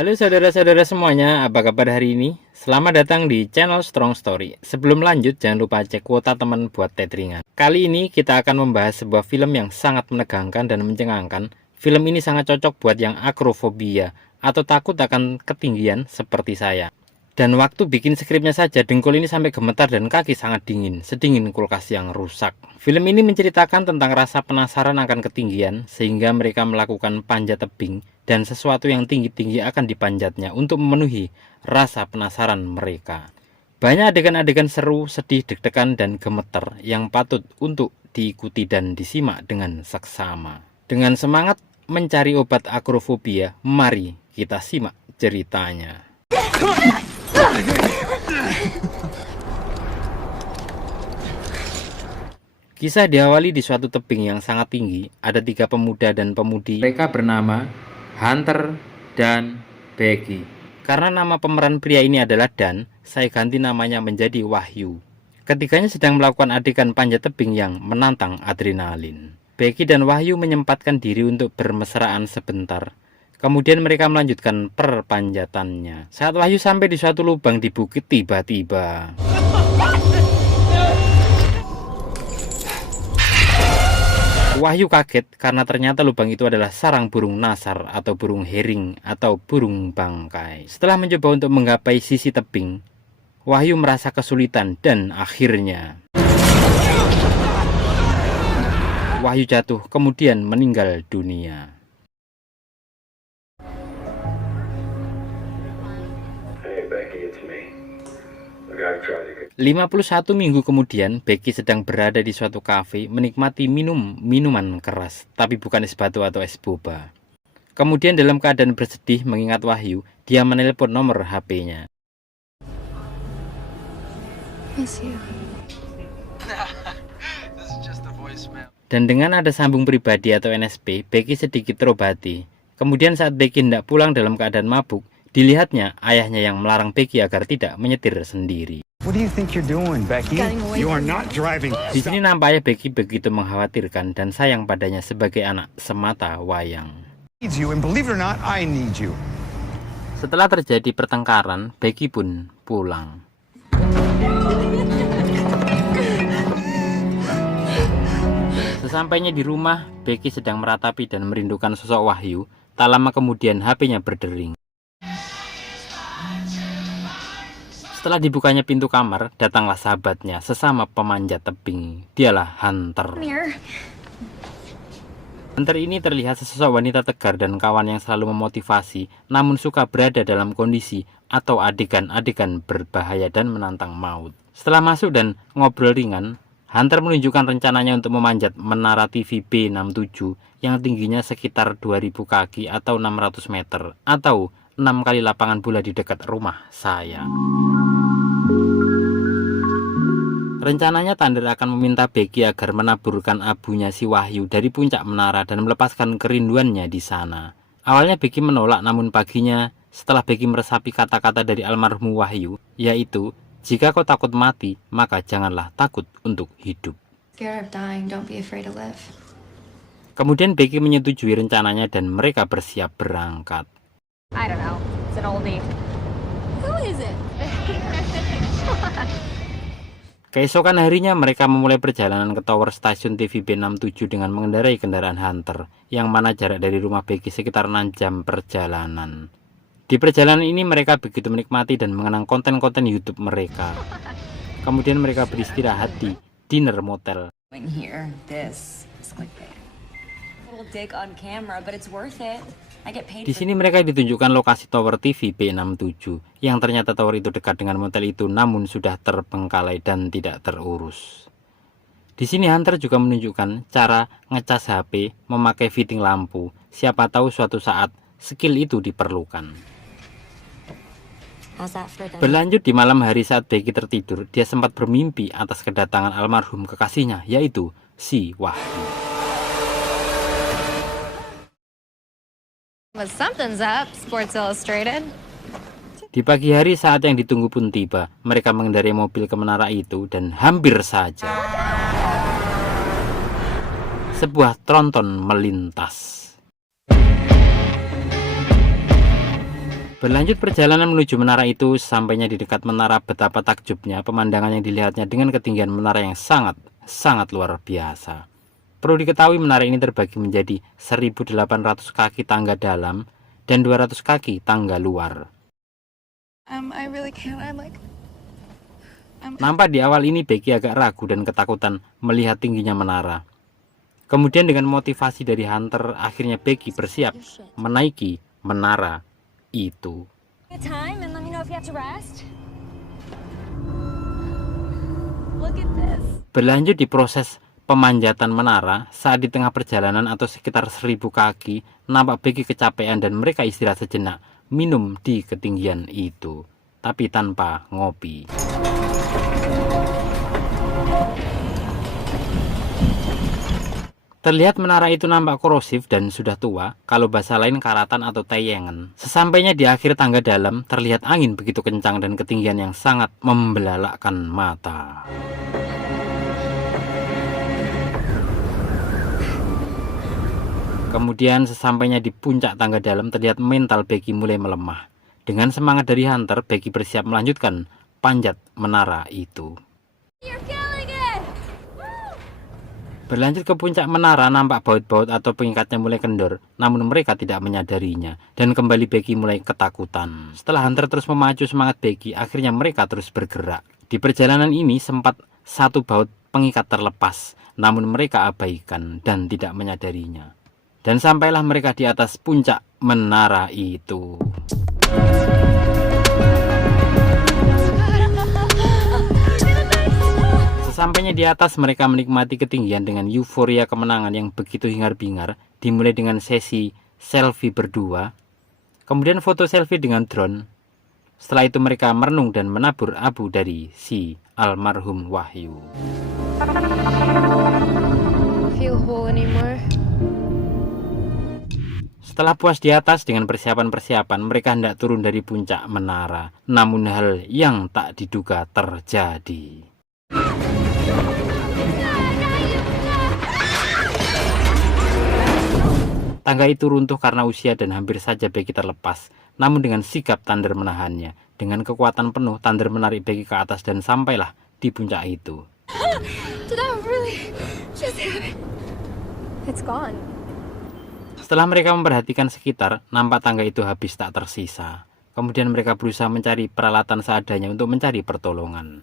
Halo saudara-saudara semuanya, apa kabar hari ini? Selamat datang di channel Strong Story. Sebelum lanjut, jangan lupa cek kuota teman buat tetheringan. Kali ini kita akan membahas sebuah film yang sangat menegangkan dan mencengangkan. Film ini sangat cocok buat yang akrofobia atau takut akan ketinggian seperti saya. Dan waktu bikin skripnya saja, dengkul ini sampai gemetar dan kaki sangat dingin, sedingin kulkas yang rusak. Film ini menceritakan tentang rasa penasaran akan ketinggian, sehingga mereka melakukan panjat tebing, dan sesuatu yang tinggi-tinggi akan dipanjatnya untuk memenuhi rasa penasaran mereka. Banyak adegan-adegan seru, sedih, deg-degan, dan gemeter yang patut untuk diikuti dan disimak dengan seksama. Dengan semangat mencari obat akrofobia, mari kita simak ceritanya. Kisah diawali di suatu tebing yang sangat tinggi. Ada 3 pemuda dan pemudi. Mereka bernama Hunter dan Becky. Karena nama pemeran pria ini adalah Dan, saya ganti namanya menjadi Wahyu. Ketiganya sedang melakukan adegan panjat tebing yang menantang adrenalin. Becky dan Wahyu menyempatkan diri untuk bermesraan sebentar. Kemudian mereka melanjutkan perpanjatannya. Saat Wahyu sampai di suatu lubang di bukit, tiba-tiba Wahyu kaget karena ternyata lubang itu adalah sarang burung nasar atau burung hering atau burung bangkai. Setelah mencoba untuk menggapai sisi tebing, Wahyu merasa kesulitan dan akhirnya Wahyu jatuh kemudian meninggal dunia. 51 minggu kemudian, Becky sedang berada di suatu kafe menikmati minuman keras, tapi bukan es batu atau es boba. Kemudian dalam keadaan bersedih mengingat Wahyu, dia menelpon nomor HP-nya. Dan dengan ada sambung pribadi atau NSP, Becky sedikit terobati. Kemudian saat Becky hendak pulang dalam keadaan mabuk, dilihatnya ayahnya yang melarang Becky agar tidak menyetir sendiri. What do you think you're doing, Becky? You are not driving. Di sini nampaknya Becky begitu mengkhawatirkan dan sayang padanya sebagai anak semata wayang. Needs you, and believe it or not, I need you. Setelah terjadi pertengkaran, Becky pun pulang. Sesampainya di rumah, Becky sedang meratapi dan merindukan sosok Wahyu. Tak lama kemudian HP-nya berdering. Setelah dibukanya pintu kamar, datanglah sahabatnya, sesama pemanjat tebing. Dialah Hunter. Hunter ini terlihat sesosok wanita tegar dan kawan yang selalu memotivasi, namun suka berada dalam kondisi atau adegan-adegan berbahaya dan menantang maut. Setelah masuk dan ngobrol ringan, Hunter menunjukkan rencananya untuk memanjat menara TV B67 yang tingginya sekitar 2000 kaki atau 600 meter, atau 6 kali lapangan bola di dekat rumah saya. Rencananya Thunder akan meminta Becky agar menaburkan abunya si Wahyu dari puncak menara dan melepaskan kerinduannya di sana. Awalnya Becky menolak, namun paginya setelah Becky meresapi kata-kata dari almarhum Wahyu, yaitu, jika kau takut mati, maka janganlah takut untuk hidup. Kemudian Becky menyetujui rencananya dan mereka bersiap berangkat. I don't know. It's an oldie. Who is it? Keesokan harinya mereka memulai perjalanan ke tower stasiun TV B67 dengan mengendarai kendaraan Hunter, yang mana jarak dari rumah Becky sekitar 6 jam perjalanan. Di perjalanan ini mereka begitu menikmati dan mengenang konten-konten YouTube mereka. Kemudian mereka beristirahat di Dinner Motel. Di sini mereka ditunjukkan lokasi tower TV B67, yang ternyata tower itu dekat dengan motel itu, namun sudah terbengkalai dan tidak terurus. Di sini Hunter juga menunjukkan cara ngecas HP memakai fitting lampu. Siapa tahu suatu saat skill itu diperlukan. Berlanjut di malam hari saat Becky tertidur, dia sempat bermimpi atas kedatangan almarhum kekasihnya, yaitu si Wahyu. Something's up, Sports Illustrated. Di pagi hari saat yang ditunggu pun tiba, mereka mengendarai mobil ke menara itu dan hampir saja sebuah tronton melintas. Berlanjut perjalanan menuju menara itu, sampainya di dekat menara betapa takjubnya pemandangan yang dilihatnya dengan ketinggian menara yang sangat luar biasa. Perlu diketahui menara ini terbagi menjadi 1.800 kaki tangga dalam dan 200 kaki tangga luar. I really can't. Nampak di awal ini Becky agak ragu dan ketakutan melihat tingginya menara. Kemudian dengan motivasi dari Hunter, akhirnya Becky bersiap menaiki menara itu. Time and let me know if you have to rest. Look at this. Berlanjut di proses pemanjatan menara, saat di tengah perjalanan atau sekitar 1.000 kaki, nampak Becky kecapean dan mereka istirahat sejenak, minum di ketinggian itu, tapi tanpa ngopi. Terlihat menara itu nampak korosif dan sudah tua, kalau bahasa lain karatan atau tayangan. Sesampainya di akhir tangga dalam, terlihat angin begitu kencang dan ketinggian yang sangat membelalakkan mata. Kemudian sesampainya di puncak tangga dalam, terlihat mental Becky mulai melemah. Dengan semangat dari Hunter, Becky bersiap melanjutkan panjat menara itu. Berlanjut ke puncak menara, nampak baut-baut atau pengikatnya mulai kendor, namun mereka tidak menyadarinya, dan kembali Becky mulai ketakutan. Setelah Hunter terus memacu semangat Becky, akhirnya mereka terus bergerak. Di perjalanan ini sempat satu baut pengikat terlepas, namun mereka abaikan dan tidak menyadarinya. Dan sampailah mereka di atas puncak menara itu. Sesampainya di atas, mereka menikmati ketinggian dengan euforia kemenangan yang begitu hingar-bingar, dimulai dengan sesi selfie berdua, kemudian foto selfie dengan drone. Setelah itu mereka merenung dan menabur abu dari si almarhum Wahyu. Feel whole anymore. Setelah puas di atas dengan persiapan-persiapan, mereka hendak turun dari puncak menara. Namun hal yang tak diduga terjadi. Tangga itu runtuh karena usia dan hampir saja Becky terlepas. Namun dengan sigap Thunder menahannya. Dengan kekuatan penuh, Thunder menarik Becky ke atas dan sampailah di puncak itu. Did that really just happen? It's gone. Setelah mereka memperhatikan sekitar, nampak tangga itu habis tak tersisa. Kemudian mereka berusaha mencari peralatan seadanya untuk mencari pertolongan.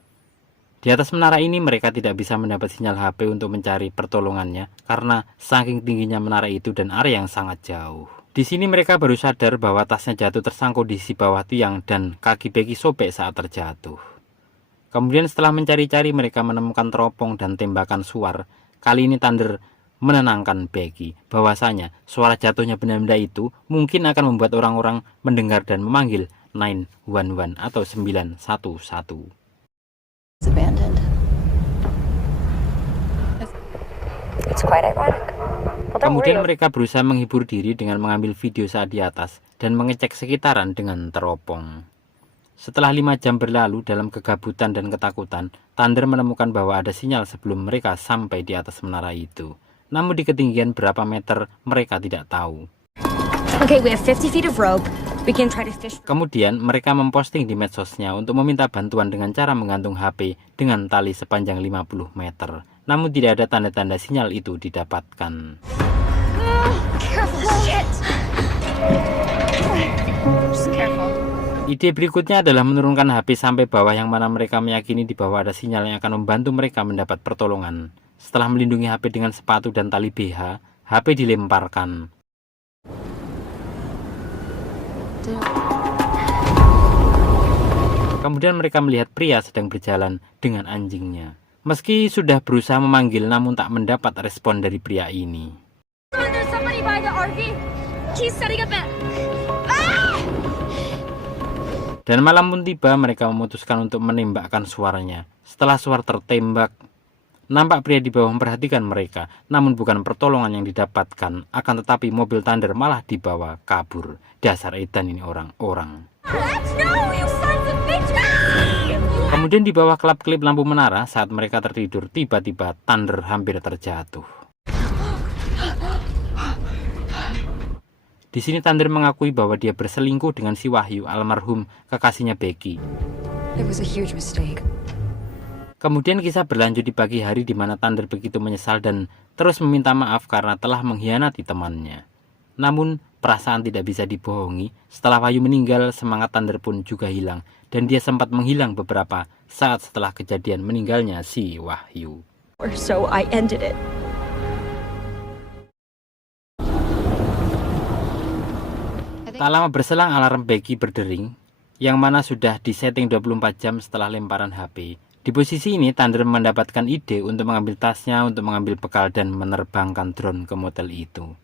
Di atas menara ini mereka tidak bisa mendapat sinyal HP untuk mencari pertolongannya karena saking tingginya menara itu dan area yang sangat jauh. Di sini mereka baru sadar bahwa tasnya jatuh tersangkut di sisi bawah tiang dan kaki Becky sobek saat terjatuh. Kemudian setelah mencari-cari mereka menemukan teropong dan tembakan suar. Kali ini Thunder menenangkan Becky bahwasanya suara jatuhnya benda-benda itu mungkin akan membuat orang-orang mendengar dan memanggil 911 atau 911. It's abandoned. It's quite ironic. Kemudian mereka berusaha menghibur diri dengan mengambil video saat di atas dan mengecek sekitaran dengan teropong. Setelah 5 jam berlalu dalam kegabutan dan ketakutan, Thunder menemukan bahwa ada sinyal sebelum mereka sampai di atas menara itu. Namun di ketinggian berapa meter mereka tidak tahu. Okay, we have 50 feet of rope. We can try to fish. Kemudian mereka memposting di medsosnya untuk meminta bantuan dengan cara menggantung HP dengan tali sepanjang 50 meter. Namun tidak ada tanda-tanda sinyal itu didapatkan. Careful, shit. Just careful. Ide berikutnya adalah menurunkan HP sampai bawah yang mana mereka meyakini di bawah ada sinyal yang akan membantu mereka mendapat pertolongan. Setelah melindungi HP dengan sepatu dan tali BH, HP dilemparkan. Kemudian mereka melihat pria sedang berjalan dengan anjingnya. Meski sudah berusaha memanggil namun tak mendapat respon dari pria ini. There's somebody by the RV. He's setting up a... Dan malam pun tiba, mereka memutuskan untuk menembakkan suaranya. Setelah suara tertembak, nampak pria di bawah memperhatikan mereka. Namun bukan pertolongan yang didapatkan, akan tetapi mobil Thunder malah dibawa kabur. Dasar edan ini orang-orang. Kemudian di bawah kelap-kelip lampu menara, saat mereka tertidur, tiba-tiba Thunder hampir terjatuh. Di sini Thunder mengakui bahwa dia berselingkuh dengan si Wahyu, almarhum kekasihnya Becky. It was a huge mistake. Kemudian kisah berlanjut di pagi hari di mana Thunder begitu menyesal dan terus meminta maaf karena telah mengkhianati temannya. Namun perasaan tidak bisa dibohongi, setelah Wahyu meninggal semangat Thunder pun juga hilang dan dia sempat menghilang beberapa saat setelah kejadian meninggalnya si Wahyu. So I ended it. Tak lama berselang alarm Becky berdering, yang mana sudah disetting 24 jam setelah lemparan HP. Di posisi ini, Thunder mendapatkan ide untuk mengambil tasnya, untuk mengambil bekal dan menerbangkan drone ke motel itu.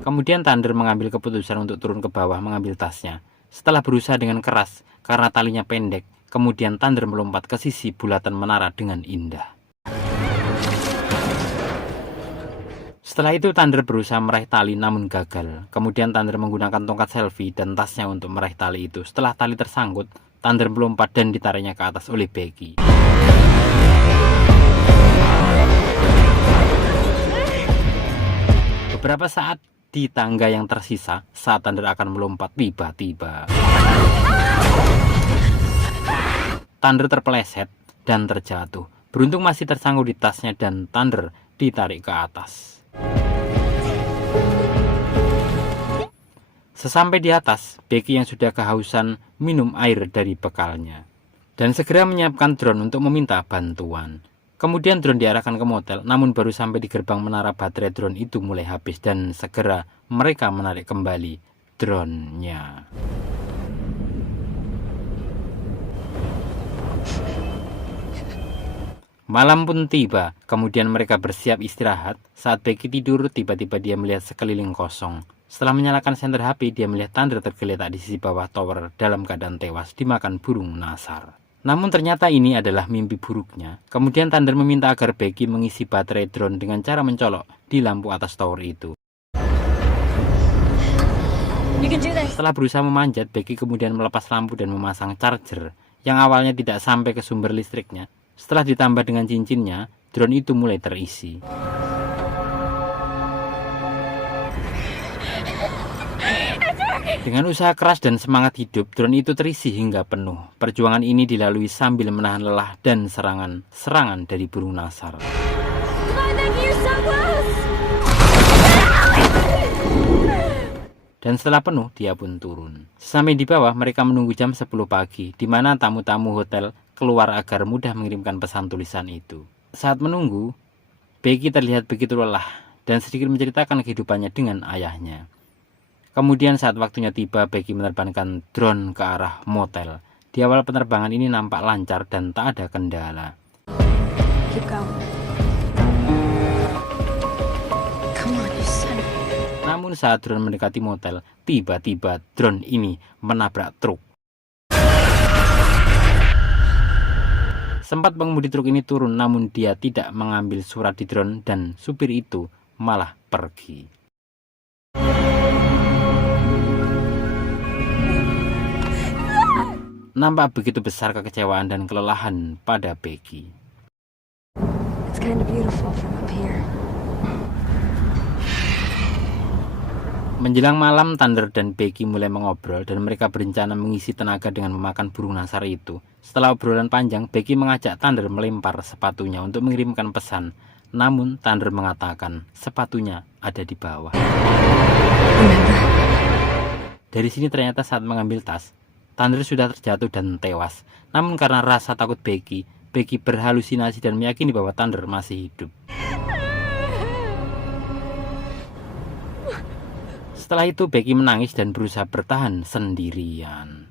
Kemudian Thunder mengambil keputusan untuk turun ke bawah mengambil tasnya. Setelah berusaha dengan keras karena talinya pendek, kemudian Thunder melompat ke sisi bulatan menara dengan indah. Setelah itu Thunder berusaha meraih tali namun gagal. Kemudian Thunder menggunakan tongkat selfie dan tasnya untuk meraih tali itu. Setelah tali tersangkut, Thunder melompat dan ditariknya ke atas oleh Becky. Beberapa saat di tangga yang tersisa, saat Thunder akan melompat, tiba-tiba Thunder terpeleset dan terjatuh. Beruntung masih tersangkut di tasnya dan Thunder ditarik ke atas. Sesampai di atas, Becky yang sudah kehausan minum air dari bekalnya dan segera menyiapkan drone untuk meminta bantuan. Kemudian drone diarahkan ke motel, namun baru sampai di gerbang menara baterai drone itu mulai habis dan segera mereka menarik kembali drone-nya. Malam pun tiba, kemudian mereka bersiap istirahat. Saat Becky tidur, tiba-tiba dia melihat sekeliling kosong. Setelah menyalakan senter HP, dia melihat Thunder tergeletak di sisi bawah tower dalam keadaan tewas dimakan burung nasar. Namun ternyata ini adalah mimpi buruknya. Kemudian Thunder meminta agar Becky mengisi baterai drone dengan cara mencolok di lampu atas tower itu. Setelah berusaha memanjat, Becky kemudian melepas lampu dan memasang charger yang awalnya tidak sampai ke sumber listriknya. Setelah ditambah dengan cincinnya, drone itu mulai terisi. Dengan usaha keras dan semangat hidup, drone itu terisi hingga penuh. Perjuangan ini dilalui sambil menahan lelah dan serangan dari burung nasar. Dan setelah penuh, dia pun turun. Sampai di bawah, mereka menunggu jam 10 pagi, di mana tamu-tamu hotel keluar agar mudah mengirimkan pesan tulisan itu. Saat menunggu, Becky terlihat begitu lelah dan sedikit menceritakan kehidupannya dengan ayahnya. Kemudian saat waktunya tiba, Becky menerbangkan drone ke arah motel. Di awal penerbangan ini nampak lancar dan tak ada kendala. Keep going. Come on, you son. Namun saat drone mendekati motel, tiba-tiba drone ini menabrak truk. Sempat pengemudi truk ini turun, namun dia tidak mengambil surat di drone dan supir itu malah pergi. Nampak begitu besar kekecewaan dan kelelahan pada Becky. It's kind of beautiful from up here. Menjelang malam, Thunder dan Becky mulai mengobrol dan mereka berencana mengisi tenaga dengan memakan burung nasar itu. Setelah obrolan panjang, Becky mengajak Thunder melempar sepatunya untuk mengirimkan pesan. Namun Thunder mengatakan sepatunya ada di bawah. Dari sini ternyata saat mengambil tas, Thunder sudah terjatuh dan tewas. Namun karena rasa takut Becky berhalusinasi dan meyakini bahwa Thunder masih hidup. Setelah itu Becky menangis dan berusaha bertahan sendirian.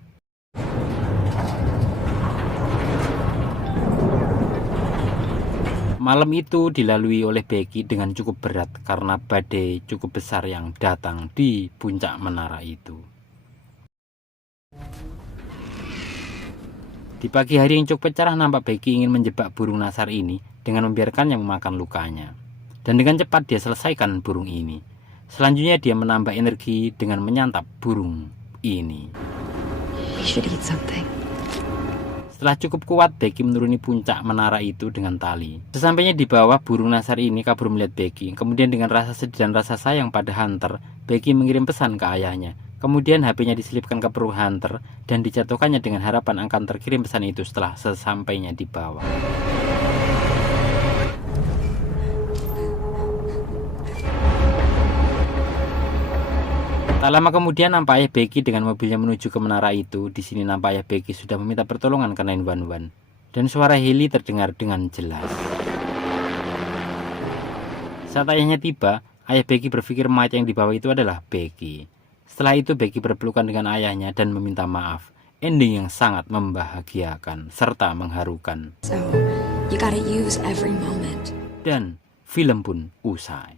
Malam itu dilalui oleh Becky dengan cukup berat karena badai cukup besar yang datang di puncak menara itu. Di pagi hari yang cukup cerah, nampak Becky ingin menjebak burung nasar ini dengan membiarkannya memakan lukanya. Dan dengan cepat dia selesaikan burung ini. Selanjutnya dia menambah energi dengan menyantap burung ini. We should eat something. Setelah cukup kuat, Becky menuruni puncak menara itu dengan tali. Sesampainya di bawah, burung nasar ini kabur melihat Becky. Kemudian dengan rasa sedih dan rasa sayang pada Hunter, Becky mengirim pesan ke ayahnya. Kemudian HP-nya diselipkan ke perut Hunter dan dijatuhkannya dengan harapan akan terkirim pesan itu setelah sesampainya di bawah. Tak lama kemudian nampak ayah Becky dengan mobilnya menuju ke menara itu. Di sini nampak ayah Becky sudah meminta pertolongan ke 911 dan suara heli terdengar dengan jelas. Saat ayahnya tiba, ayah Becky berpikir mayat yang dibawa itu adalah Becky. Setelah itu Becky berpelukan dengan ayahnya dan meminta maaf. Ending yang sangat membahagiakan serta mengharukan. So, you gotta use every moment. Dan film pun usai.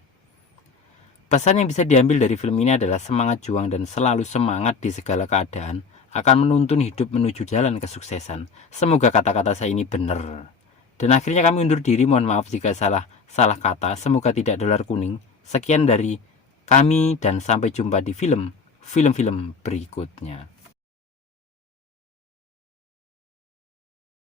Pesan yang bisa diambil dari film ini adalah semangat juang dan selalu semangat di segala keadaan akan menuntun hidup menuju jalan kesuksesan. Semoga kata-kata saya ini benar. Dan akhirnya kami undur diri, mohon maaf jika salah kata. Semoga tidak dolar kuning. Sekian dari kami dan sampai jumpa di film-film berikutnya.